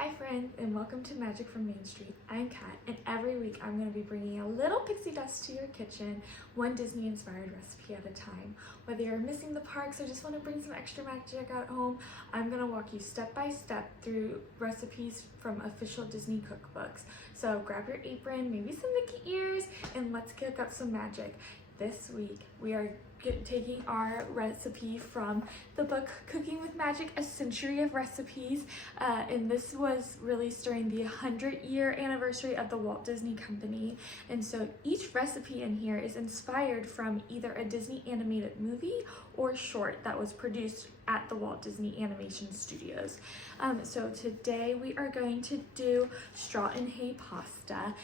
Hi friends, and welcome to Magic from Main Street. I'm Kat, and every week I'm going to be bringing a little pixie dust to your kitchen, one Disney inspired recipe at a time. Whether you're missing the parks or just want to bring some extra magic at home, I'm going to walk you step by step through recipes from official Disney cookbooks. So grab your apron, maybe some Mickey ears, and let's cook up some magic. This week we are taking our recipe from the book Cooking with Magic, A Century of Recipes, and this was released during the 100-year anniversary of the Walt Disney Company. And so each recipe in here is inspired from either a Disney animated movie or short that was produced at the Walt Disney Animation Studios. So today we are going to do straw and hay pasta.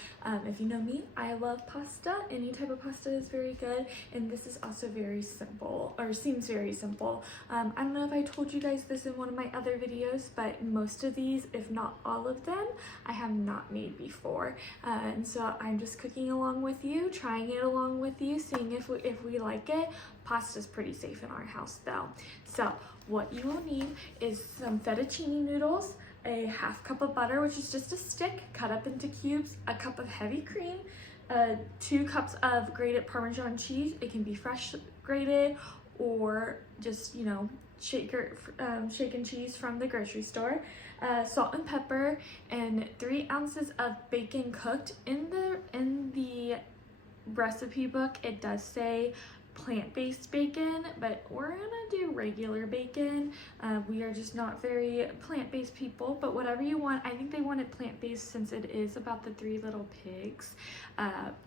If you know me, I love pasta. Any type of pasta is very good, and this is also very simple, or seems very simple. I don't know if I told you guys this in one of my other videos, but most of these, if not all of them, I have not made before. And so I'm just cooking along with you, trying it along with you, seeing if we like it. Pasta's pretty safe in our house though. So what you will need is some fettuccine noodles, a half cup of butter, which is just a stick cut up into cubes, a cup of heavy cream, 2 cups of grated Parmesan cheese. It can be fresh grated or just, you know, shaken cheese from the grocery store, salt and pepper, and 3 ounces of bacon cooked. In the recipe book, it does say plant-based bacon, but we're gonna do regular bacon. We are just not very plant-based people, but whatever you want. I think they wanted plant-based since it is about the 3 little pigs.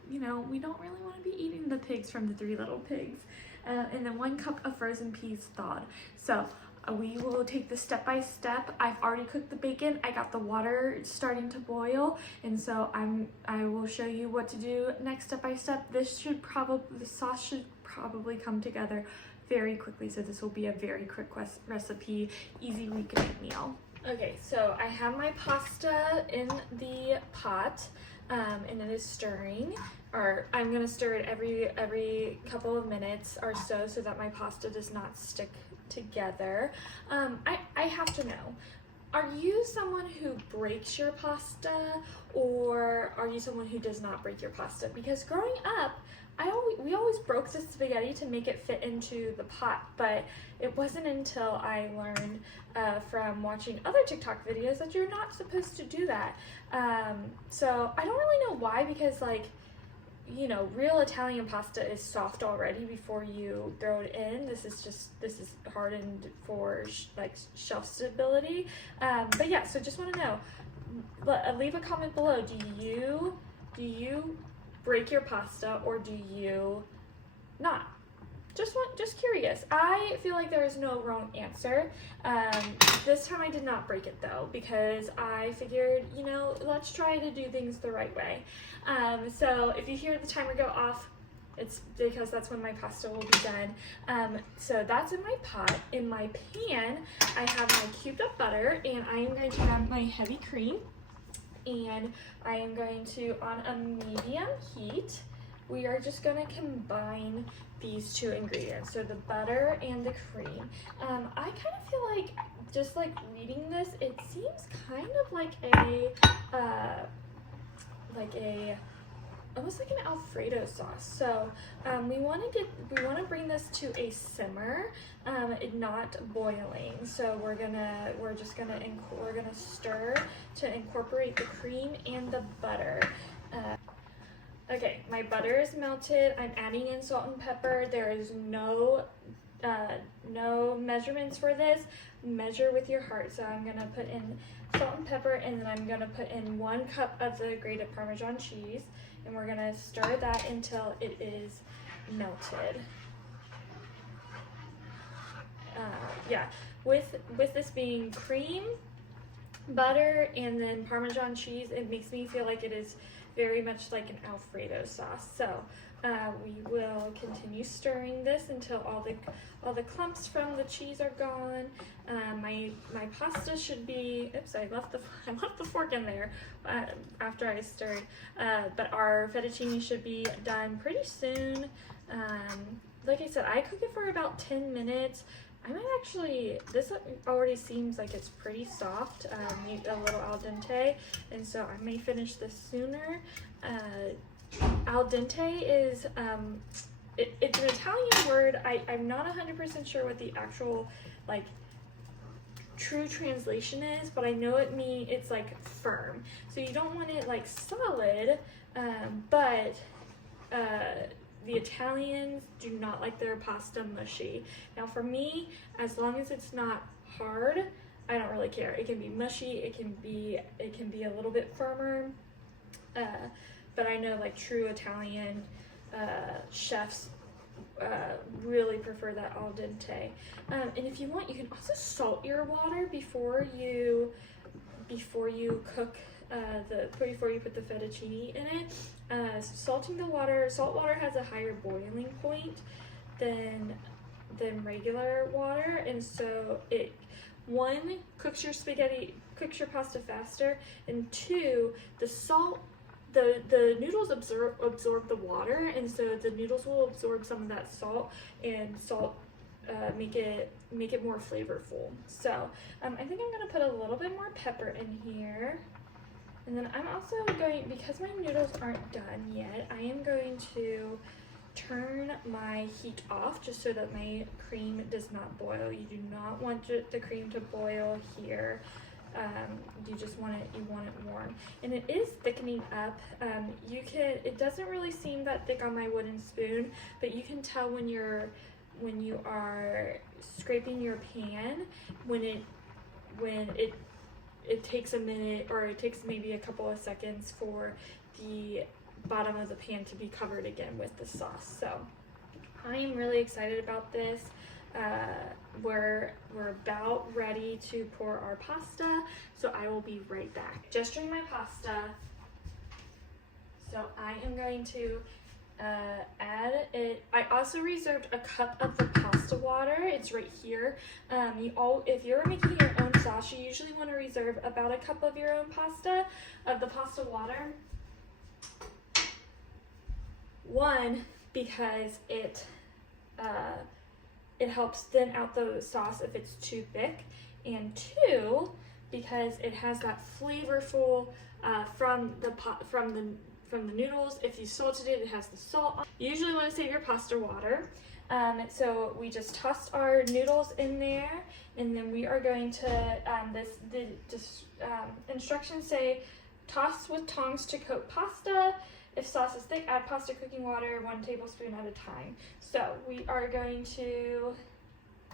You know, we don't really want to be eating the pigs from the 3 little pigs. And then 1 cup of frozen peas thawed. So we will take this step by step. I've already cooked the bacon. I got the water starting to boil, and so I will show you what to do next step by step. The sauce should probably come together very quickly, so this will be a very quick recipe, easy weeknight meal. Okay, so I have my pasta in the pot, and it is stirring. Or I'm gonna stir it every couple of minutes or so that my pasta does not stick together. I have to know, are you someone who breaks your pasta, or are you someone who does not break your pasta? Because growing up, we always broke the spaghetti to make it fit into the pot, but it wasn't until I learned from watching other TikTok videos that you're not supposed to do that. So I don't really know why, because, like, you know, real Italian pasta is soft already before you throw it in. This is hardened for like shelf stability. But yeah, so just want to know, leave a comment below. Do you break your pasta, or do you not? Just curious. I feel like there is no wrong answer. This time I did not break it though, because I figured, you know, let's try to do things the right way. So if you hear the timer go off, it's because that's when my pasta will be done. So that's in my pot. In my pan, I have my cubed up butter, and I am going to grab my heavy cream, and I am going to, on a medium heat, we are just going to combine these 2 ingredients, so the butter and the cream. I kind of feel like, just like reading this, it seems kind of like almost like an Alfredo sauce. So we want to bring this to a simmer, not boiling. So we're gonna stir to incorporate the cream and the butter. Okay, my butter is melted. I'm adding in salt and pepper. There is no measurements for this. Measure with your heart. So I'm gonna put in salt and pepper, and then I'm gonna put in 1 cup of the grated Parmesan cheese, and we're gonna stir that until it is melted. Yeah, with this being cream, butter, and then Parmesan cheese, it makes me feel like it is very much like an Alfredo sauce. So we will continue stirring this until all the clumps from the cheese are gone. My pasta should be, oops, I left the fork in there after I stirred. But our fettuccine should be done pretty soon. Like I said, I cook it for about 10 minutes. I might actually, this already seems like it's pretty soft, a little al dente, and so I may finish this sooner. Al dente is, it's an Italian word. I'm not 100% sure what the actual, like, true translation is, but I know it's like firm. So you don't want it like solid, but the Italians do not like their pasta mushy. Now for me, as long as it's not hard, I don't really care. It can be mushy, it can be a little bit firmer, but I know like true Italian chefs really prefer that al dente. And if you want, you can also salt your water before you cook before you put the fettuccine in it. Salt water has a higher boiling point than regular water, and so it, one, cooks your pasta faster, and two, the noodles absorb the water, and so the noodles will absorb some of that salt, and make it more flavorful. So I think I'm gonna put a little bit more pepper in here. And then I'm also going, because my noodles aren't done yet, I am going to turn my heat off just so that my cream does not boil. You do not want the cream to boil here. You just want it warm. And it is thickening up. It doesn't really seem that thick on my wooden spoon, but you can tell when you are scraping your pan, when it takes a minute, or it takes maybe a couple of seconds for the bottom of the pan to be covered again with the sauce. So I am really excited about this. We're about ready to pour our pasta, so I will be right back. Just drained my pasta, so I am going to add it. I also reserved a cup of the pasta water. It's right here. If you're making your own sauce, you usually want to reserve about a cup of your own the pasta water. One, because it helps thin out the sauce if it's too thick, and two, because it has that flavorful from the noodles. If you salted it, it has the salt. You usually want to save your pasta water. So we just tossed our noodles in there, and then we are going to, instructions say, toss with tongs to coat pasta. If sauce is thick, add pasta cooking water 1 tablespoon at a time. So we are going to,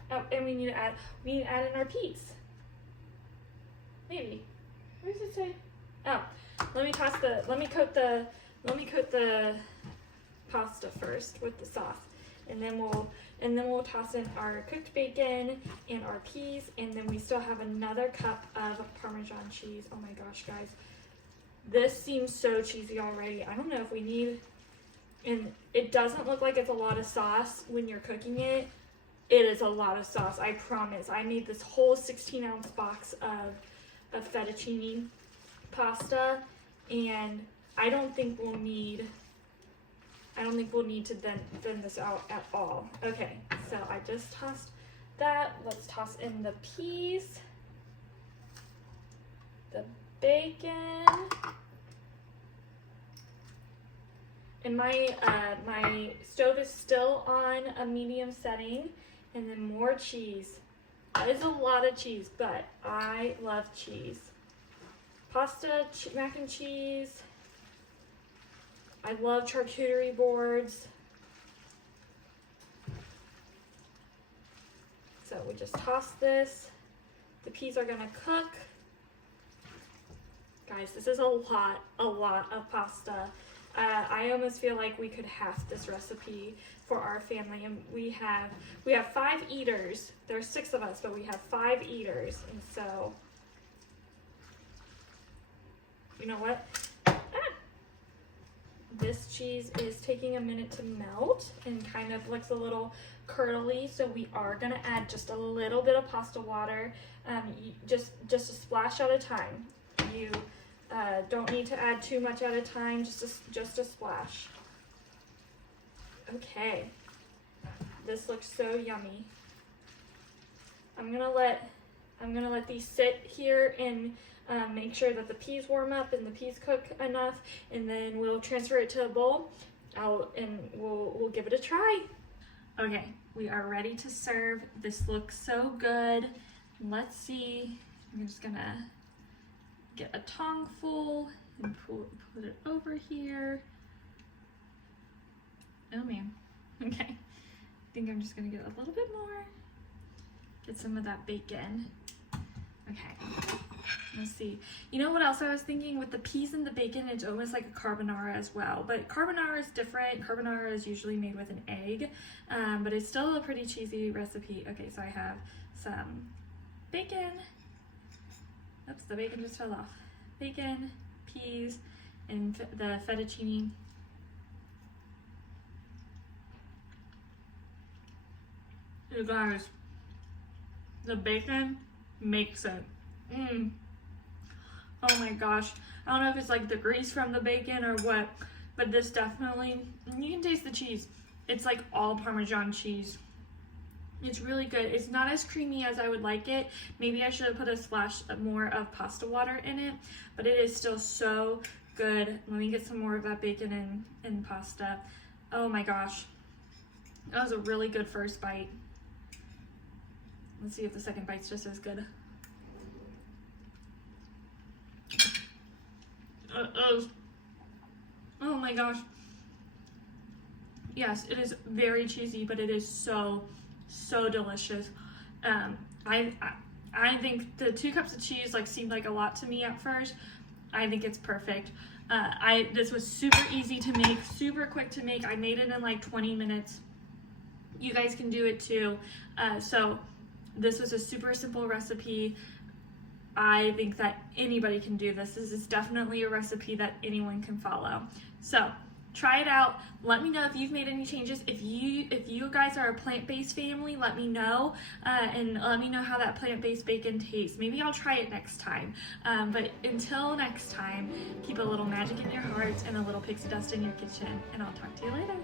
and we need to add in our peas. Maybe. What does it say? Oh, let me coat the pasta first with the sauce, and then we'll toss in our cooked bacon and our peas, and then we still have another cup of Parmesan cheese. Oh my gosh, guys, this seems so cheesy already. I don't know if we need, and it doesn't look like it's a lot of sauce when you're cooking it. It is a lot of sauce, I promise. I made this whole 16-ounce box of fettuccine pasta, and I don't think we'll need to thin this out at all. Okay, so I just tossed that. Let's toss in the peas, the bacon, and my stove is still on a medium setting, and then more cheese. That is a lot of cheese, but I love cheese. Pasta, mac and cheese. I love charcuterie boards. So we just toss this. The peas are gonna cook. Guys, this is a lot of pasta. I almost feel like we could half this recipe for our family, and we have 5 eaters. There's 6 of us, but we have 5 eaters, and so you know what? This cheese is taking a minute to melt and kind of looks a little curdly, so we are gonna add just a little bit of pasta water, just a splash at a time. You don't need to add too much at a time, just a splash. Okay, this looks so yummy. I'm gonna let these sit here and make sure that the peas warm up and the peas cook enough, and then we'll transfer it to a bowl and we'll give it a try. Okay, we are ready to serve. This looks so good. Let's see. I'm just gonna get a tongue full and put it over here. Oh man. Okay. I think I'm just gonna get a little bit more. Get some of that bacon. Okay. Let's see. You know what else I was thinking? With the peas and the bacon, it's almost like a carbonara as well. But carbonara is different. Carbonara is usually made with an egg, but it's still a pretty cheesy recipe. Okay, so I have some bacon. Oops, the bacon just fell off. Bacon, peas, and the fettuccine. You guys, the bacon makes it. Oh my gosh. I don't know if it's like the grease from the bacon or what, but this definitely, you can taste the cheese. It's like all Parmesan cheese. It's really good. It's not as creamy as I would like it. Maybe I should have put a splash more of pasta water in it, but it is still so good. Let me get some more of that bacon and pasta. Oh my gosh. That was a really good first bite. Let's see if the second bite's just as good. Oh my gosh. Yes, it is very cheesy, but it is so delicious. I think the 2 cups of cheese like seemed like a lot to me at first. I think it's perfect. This was super easy to make, super quick to make. I made it in like 20 minutes. You guys can do it too. So this was a super simple recipe. I think that anybody can do this. This is definitely a recipe that anyone can follow. So try it out. Let me know if you've made any changes. If you guys are a plant-based family, let me know, and let me know how that plant-based bacon tastes. Maybe I'll try it next time. But until next time, keep a little magic in your hearts and a little pixie dust in your kitchen, and I'll talk to you later.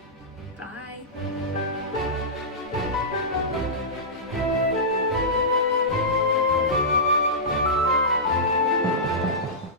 Bye.